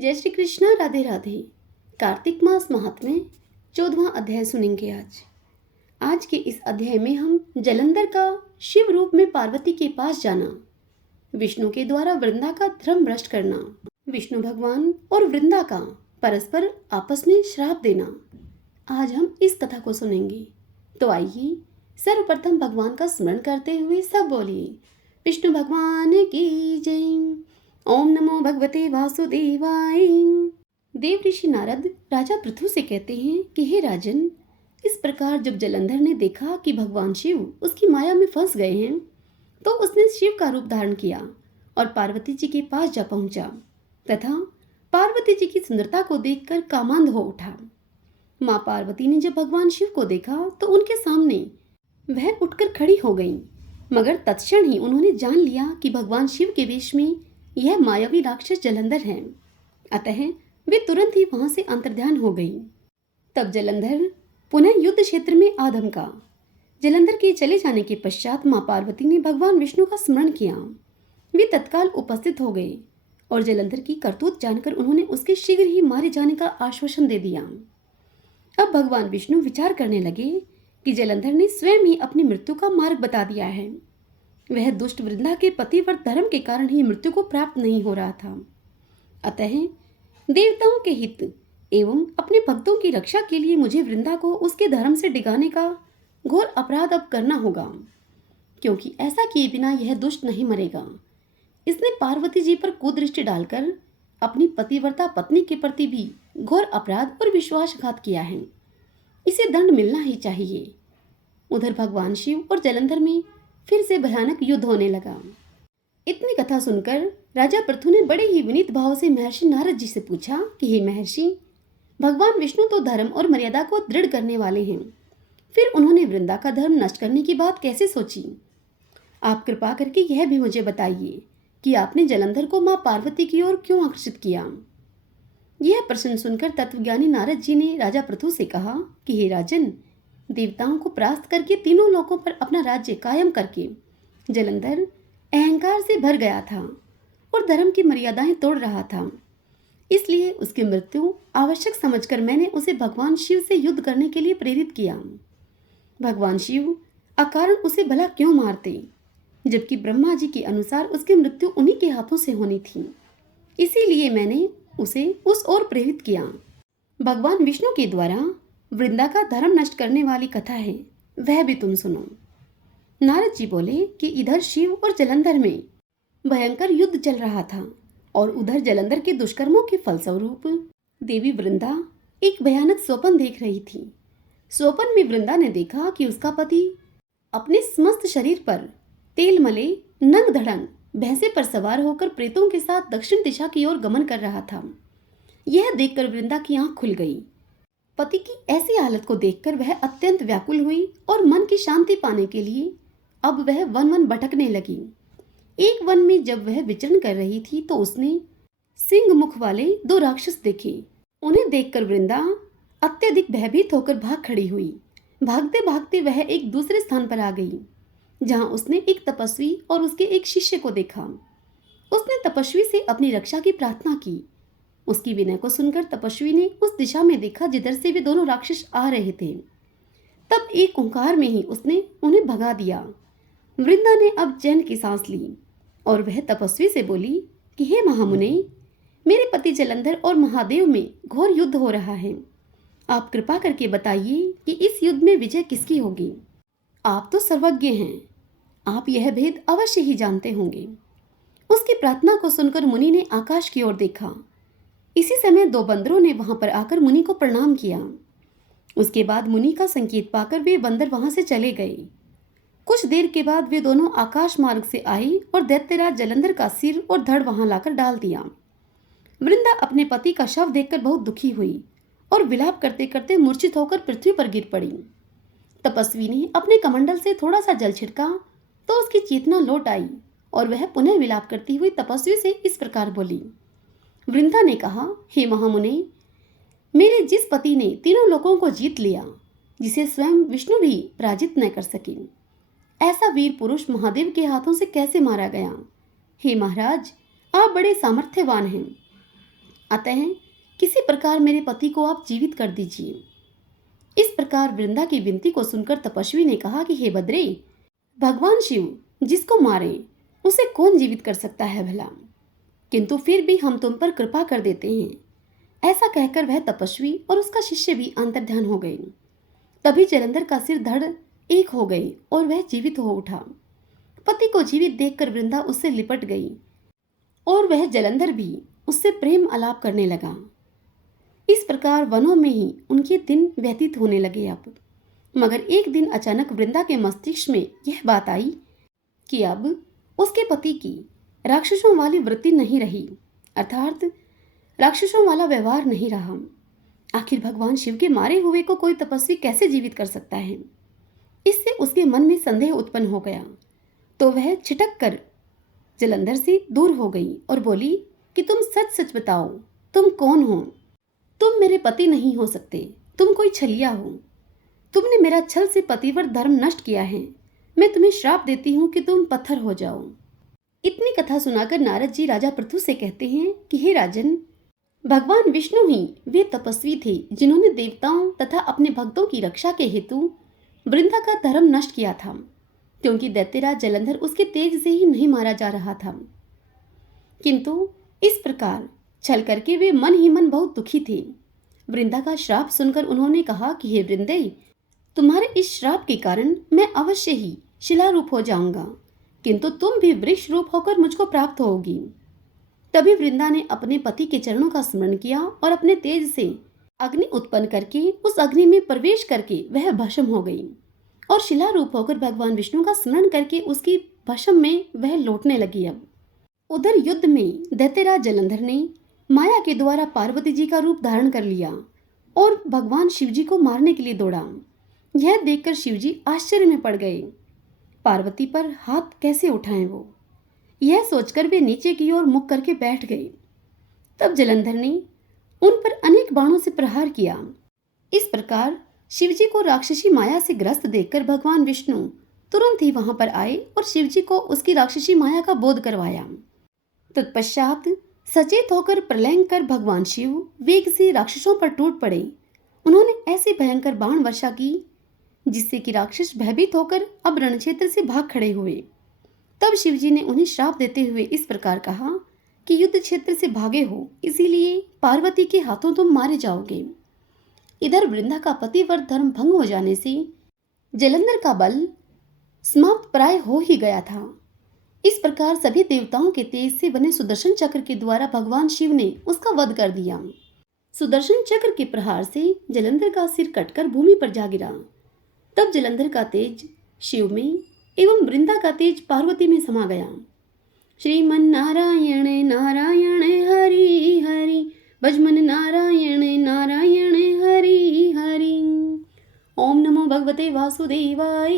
जय श्री कृष्णा। राधे राधे। कार्तिक मास महात्म्य 14वां अध्याय सुनेंगे आज के इस अध्याय में हम जलंधर का शिव रूप में पार्वती के पास जाना, विष्णु के द्वारा वृंदा का धर्म भ्रष्ट करना, विष्णु भगवान और वृंदा का परस्पर आपस में श्राप देना, आज हम इस कथा को सुनेंगे। तो आइए सर्वप्रथम भगवान का स्मरण करते हुए सब बोलिए विष्णु भगवान की जय। ओम नमो भगवते वासुदेवाय। देव ऋषि नारद राजा पृथु से कहते हैं कि हे राजन, इस प्रकार जब जलंधर ने देखा कि भगवान शिव उसकी माया में फंस गए हैं, तो उसने शिव का रूप धारण किया और पार्वती जी के पास जा पहुंचा तथा पार्वती जी की सुंदरता को देखकर कामांध हो उठा। माँ पार्वती ने जब भगवान शिव को देखा तो उनके सामने वह उठकर खड़ी हो गई, मगर तत्क्षण ही उन्होंने जान लिया कि भगवान शिव के वेश में यह मायावी राक्षस जलंधर है। अतः वे तुरंत ही वहां से अंतर्ध्यान हो गई। तब जलंधर पुनः युद्ध क्षेत्र में आ धमका। जलंधर के चले जाने के पश्चात माँ पार्वती ने भगवान विष्णु का स्मरण किया। वे तत्काल उपस्थित हो गए और जलंधर की करतूत जानकर उन्होंने उसके शीघ्र ही मारे जाने का आश्वासन दे दिया। अब भगवान विष्णु विचार करने लगे कि जलंधर ने स्वयं ही अपनी मृत्यु का मार्ग बता दिया है। वह दुष्ट वृंदा के पतिव्रत धर्म के कारण ही मृत्यु को प्राप्त नहीं हो रहा था। अतः देवताओं के हित एवं अपने भक्तों की रक्षा के लिए मुझे वृंदा को उसके धर्म से डिगाने का घोर अपराध अब करना होगा, क्योंकि ऐसा किए बिना यह दुष्ट नहीं मरेगा। इसने पार्वती जी पर कुदृष्टि डालकर अपनी पतिव्रता पत्नी के प्रति भी घोर अपराध और विश्वासघात किया है। इसे दंड मिलना ही चाहिए। उधर भगवान शिव और जलंधर में फिर से भयानक युद्ध होने लगा। इतनी कथा सुनकर राजा पृथु ने बड़े ही विनीत भाव से महर्षि नारद जी से पूछा कि हे महर्षि, भगवान विष्णु तो धर्म और मर्यादा को दृढ़ करने वाले हैं, फिर उन्होंने वृंदा का धर्म नष्ट करने की बात कैसे सोची? आप कृपा करके यह भी मुझे बताइए कि आपने जलंधर को माँ पार्वती की ओर क्यों आकर्षित किया? यह प्रश्न सुनकर तत्वज्ञानी नारद जी ने राजा पृथु से कहा कि हे राजन, देवताओं को परास्त करके तीनों लोकों पर अपना राज्य कायम करके जलंधर अहंकार से भर गया था और धर्म की मर्यादाएं तोड़ रहा था। इसलिए उसकी मृत्यु आवश्यक समझकर मैंने उसे भगवान शिव से युद्ध करने के लिए प्रेरित किया। भगवान शिव अकारण उसे भला क्यों मारते, जबकि ब्रह्मा जी के अनुसार उसकी मृत्यु उन्हीं के हाथों से होनी थी। इसीलिए मैंने उसे उस ओर प्रेरित किया। भगवान विष्णु के द्वारा वृंदा का धर्म नष्ट करने वाली कथा है, वह भी तुम सुनो। नारद जी बोले कि इधर शिव और जलंधर में भयंकर युद्ध चल रहा था और उधर जलंधर के दुष्कर्मों के फलस्वरूप देवी वृंदा एक भयानक स्वप्न देख रही थी। स्वप्न में वृंदा ने देखा कि उसका पति अपने समस्त शरीर पर तेल मले नंग धड़ंग भैंसे पर सवार होकर प्रेतों के साथ दक्षिण दिशा की ओर गमन कर रहा था। यह देखकर वृंदा की आंख खुल गई। पति की ऐसी हालत को देखकर वह अत्यंत व्याकुल हुई और मन की शांति पाने के लिए अब वह वन वन भटकने लगी। एक वन में जब वह विचरण कर रही थी तो उसने सिंह मुख वाले दो राक्षस देखे। उन्हें देखकर वृंदा अत्यधिक भयभीत होकर भाग खड़ी हुई। भागते भागते वह एक दूसरे स्थान पर आ गई, जहां उसने एक तपस्वी और उसके एक शिष्य को देखा। उसने तपस्वी से अपनी रक्षा की प्रार्थना की। उसकी विनय को सुनकर तपस्वी ने उस दिशा में देखा जिधर से वे दोनों राक्षस आ रहे थे। तब एक ओंकार में ही उसने उन्हें भगा दिया। वृंदा ने अब चैन की सांस ली और वह तपस्वी से बोली कि हे महामुने, मेरे पति जलंधर और महादेव में घोर युद्ध हो रहा है। आप कृपा करके बताइए कि इस युद्ध में विजय किसकी होगी? आप तो सर्वज्ञ हैं, आप यह भेद अवश्य ही जानते होंगे। उसकी प्रार्थना को सुनकर मुनि ने आकाश की ओर देखा। इसी समय दो बंदरों ने वहां पर आकर मुनि को प्रणाम किया। उसके बाद मुनि का संकेत पाकर वे बंदर वहां से चले गए। कुछ देर के बाद वे दोनों आकाश मार्ग से आई और दैत्यराज जलंधर का सिर और धड़ वहां लाकर डाल दिया। वृंदा अपने पति का शव देखकर बहुत दुखी हुई और विलाप करते करते मूर्छित होकर पृथ्वी पर गिर पड़ी। तपस्वी ने अपने कमंडल से थोड़ा सा जल छिड़का तो उसकी चेतना लौट आई और वह पुनः विलाप करती हुई तपस्वी से इस प्रकार बोली। वृंदा ने कहा, हे महामुने, मेरे जिस पति ने तीनों लोकों को जीत लिया, जिसे स्वयं विष्णु भी पराजित न कर सके, ऐसा वीर पुरुष महादेव के हाथों से कैसे मारा गया? हे महाराज, आप बड़े सामर्थ्यवान हैं। अतः किसी प्रकार मेरे पति को आप जीवित कर दीजिए। इस प्रकार वृंदा की विनती को सुनकर तपस्वी ने कहा कि हे बद्रे, भगवान शिव जिसको मारे उसे कौन जीवित कर सकता है भला, किंतु फिर भी हम तुम पर कृपा कर देते हैं। ऐसा कहकर वह तपस्वी और उसका शिष्य भी अंतर्ध्यान हो गए। तभी जलंधर का सिर धड़ एक हो गई और वह जीवित हो उठा। पति को जीवित देखकर वृंदा उससे लिपट गई और वह जलंधर भी उससे प्रेम आलाप करने लगा। इस प्रकार वनों में ही उनके दिन व्यतीत होने लगे। अब मगर एक दिन अचानक वृंदा के मस्तिष्क में यह बात आई कि अब उसके पति की राक्षसों वाली वृत्ति नहीं रही, अर्थात राक्षसों वाला व्यवहार नहीं रहा। आखिर भगवान शिव के मारे हुए को कोई तपस्वी कैसे जीवित कर सकता है? इससे उसके मन में संदेह उत्पन्न हो गया। तो वह छिटक कर जलंधर से दूर हो गई और बोली कि तुम सच सच बताओ, तुम कौन हो? तुम मेरे पति नहीं हो सकते, तुम कोई छलिया हो। तुमने मेरा छल से पतिव्रत धर्म नष्ट किया है। मैं तुम्हें श्राप देती हूँ कि तुम पत्थर हो जाओ। इतनी कथा सुनाकर नारद जी राजा पृथु से कहते हैं कि हे राजन, भगवान विष्णु ही वे तपस्वी थे जिन्होंने देवताओं तथा अपने भक्तों की रक्षा के हेतु वृंदा का धर्म नष्ट किया था, क्योंकि दैत्यराज जलंधर उसके तेज से ही नहीं मारा जा रहा था। किंतु इस प्रकार छल करके वे मन ही मन बहुत दुखी थे। वृंदा का श्राप सुनकर उन्होंने कहा कि हे वृंदे, तुम्हारे इस श्राप के कारण मैं अवश्य ही शिलारूप हो जाऊंगा, किंतु तुम भी वृक्ष रूप होकर मुझको प्राप्त होगी। तभी वृंदा ने अपने पति के चरणों का स्मरण किया और अपने तेज से अग्नि उत्पन्न करके उस अग्नि में प्रवेश करके वह भस्म हो गई और शिलारूप होकर भगवान विष्णु का स्मरण करके उसकी भस्म में वह लौटने लगी। अब उधर युद्ध में दैत्यराज जलंधर ने माया के द्वारा पार्वती जी का रूप धारण कर लिया और भगवान शिवजी को मारने के लिए दौड़ा। यह देखकर शिवजी आश्चर्य में पड़ गए। पार्वती पर हाथ कैसे उठाएं वो, यह सोचकर वे नीचे की ओर मुख करके बैठ गए। तब जलंधर ने उन पर अनेक बाणों से प्रहार किया। इस प्रकार शिवजी को राक्षसी माया से ग्रस्त देखकर भगवान विष्णु तुरंत ही वहां पर आए और शिवजी को उसकी राक्षसी माया का बोध करवाया। तत्पश्चात सचेत होकर प्रलयंकर भगवान शिव वेग से राक्षसों पर टूट पड़े। उन्होंने ऐसी भयंकर बाण वर्षा की जिससे कि राक्षस भयभीत होकर अब रणक्षेत्र से भाग खड़े हुए। तब शिवजी ने उन्हें श्राप देते हुए इस प्रकार कहा कि युद्ध क्षेत्र से भागे हो, इसीलिए पार्वती के हाथों तुम मारे जाओगे। इधर वृंदा का पतिव्रत धर्म भंग हो जाने से जलंधर का बल समाप्त प्राय हो ही गया था। इस प्रकार सभी देवताओं के तेज से बने सुदर्शन चक्र के द्वारा भगवान शिव ने उसका वध कर दिया। सुदर्शन चक्र के प्रहार से जलंधर का सिर कटकर भूमि पर जा गिरा। तब जलंधर का तेज शिव में एवं वृंदा का तेज पार्वती में समा गया। श्रीमन नारायण नारायण हरि हरि, भजमन नारायण नारायण हरि हरि। ओम नमो भगवते वासुदेवाय।